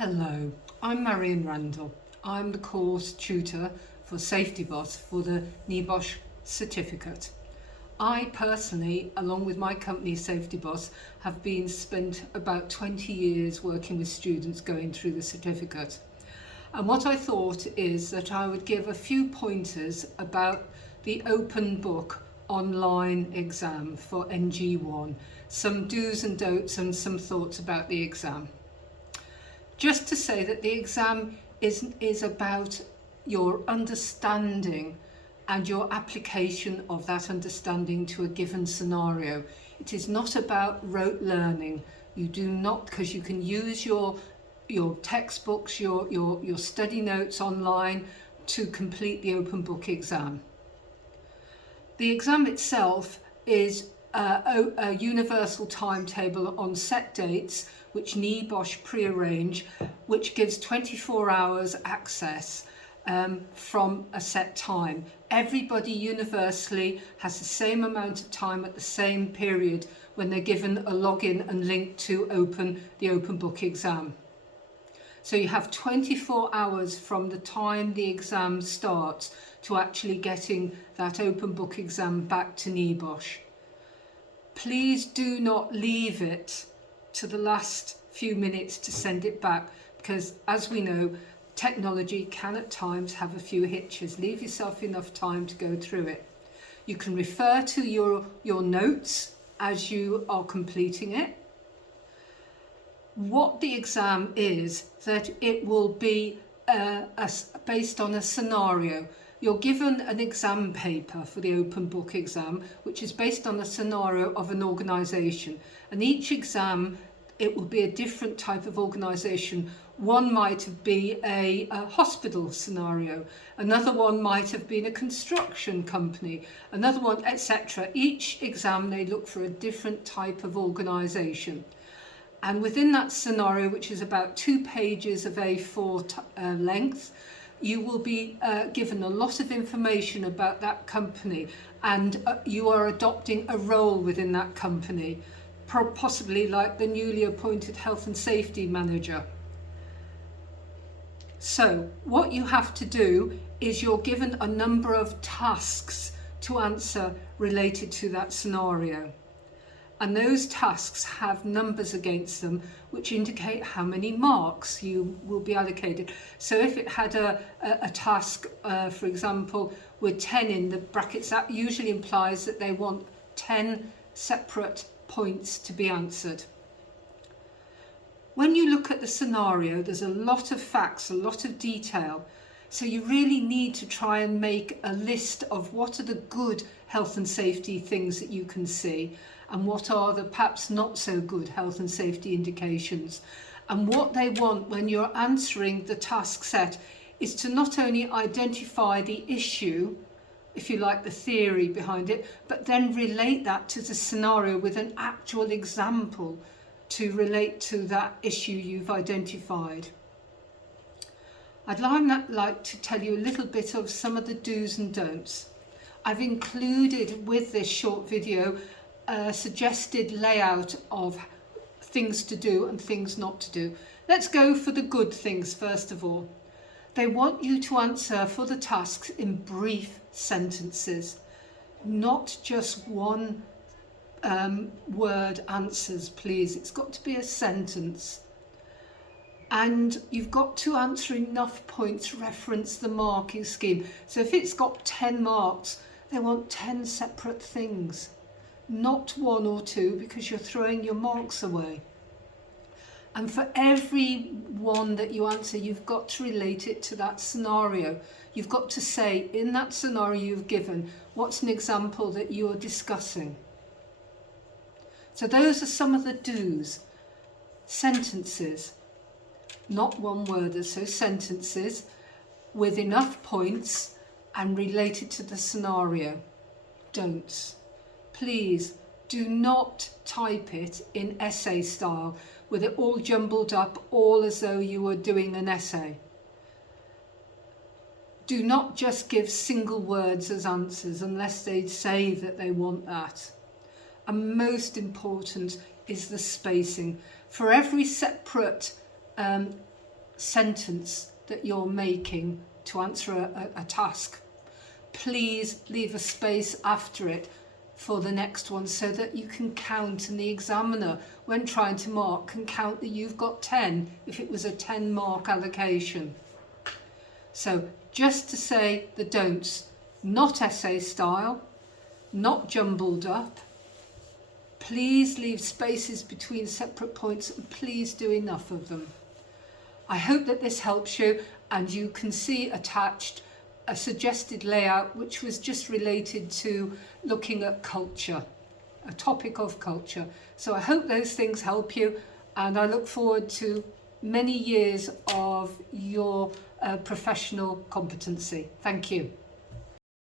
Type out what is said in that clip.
Hello, I'm Marion Randall. I'm the course tutor for SafetyBot for the NEBOSH certificate. I personally, along with my company SafetyBot, have been spent about 20 years working with students going through the certificate. And what I thought is that I would give a few pointers about the open book online exam for NG1, some do's and don'ts and some thoughts about the exam. Just to say that the exam is about your understanding and your application of that understanding to a given scenario. It is not about rote learning. You do not, because you can use your textbooks, your study notes online to complete the open book exam. The exam itself is a universal timetable on set dates which NEBOSH pre-arrange, which gives 24 hours access from a set time. Everybody universally has the same amount of time at the same period when they're given a login and link to open the open book exam. So you have 24 hours from the time the exam starts to actually getting that open book exam back to NEBOSH. Please do not leave it to the last few minutes to send it back, because as we know, technology can at times have a few hitches. Leave yourself enough time to go through it. You can refer to your notes as you are completing it. What the exam is, that it will be based on a scenario. You're given an exam paper for the open book exam, which is based on a scenario of an organisation. And each exam, it will be a different type of organisation. One might have been a hospital scenario. Another one might have been a construction company. Another one, etc. Each exam, they look for a different type of organisation. And within that scenario, which is about 2 pages of A4 length, you will be given a lot of information about that company, and you are adopting a role within that company, possibly like the newly appointed health and safety manager. So what you have to do is you're given a number of tasks to answer related to that scenario. And those tasks have numbers against them which indicate how many marks you will be allocated. So if it had a task, for example, with 10 in the brackets, that usually implies that they want 10 separate points to be answered. When you look at the scenario, there's a lot of facts, a lot of detail. So you really need to try and make a list of what are the good health and safety things that you can see, and what are the perhaps not so good health and safety indications. And what they want when you're answering the task set is to not only identify the issue, if you like, the theory behind it, but then relate that to the scenario with an actual example to relate to that issue you've identified. I'd like to tell you a little bit of some of the do's and don'ts. I've included with this short video a suggested layout of things to do and things not to do. Let's go for the good things first of all. They want you to answer for the tasks in brief sentences, not just one word answers, please. It's got to be a sentence. And you've got to answer enough points, reference the marking scheme. So if it's got 10 marks, they want 10 separate things, not 1 or 2, because you're throwing your marks away. And for every one that you answer, you've got to relate it to that scenario. You've got to say, in that scenario you've given, what's an example that you're discussing? So those are some of the do's. Sentences, not one worders, so sentences with enough points and related to the scenario. Don'ts. Please do not type it in essay style with it all jumbled up, all as though you were doing an essay. Do not just give single words as answers unless they say that they want that. And most important is the spacing. For every separate sentence that you're making to answer a task, please leave a space after it for the next one so that you can count, and the examiner, when trying to mark, can count that you've got 10 if it was a 10 mark allocation. So just to say the don'ts: not essay style, not jumbled up, please leave spaces between separate points, and please do enough of them. I hope that this helps you, and you can see attached a suggested layout which was just related to looking at culture, a topic of culture. So I hope those things help you, and I look forward to many years of your professional competency. Thank you.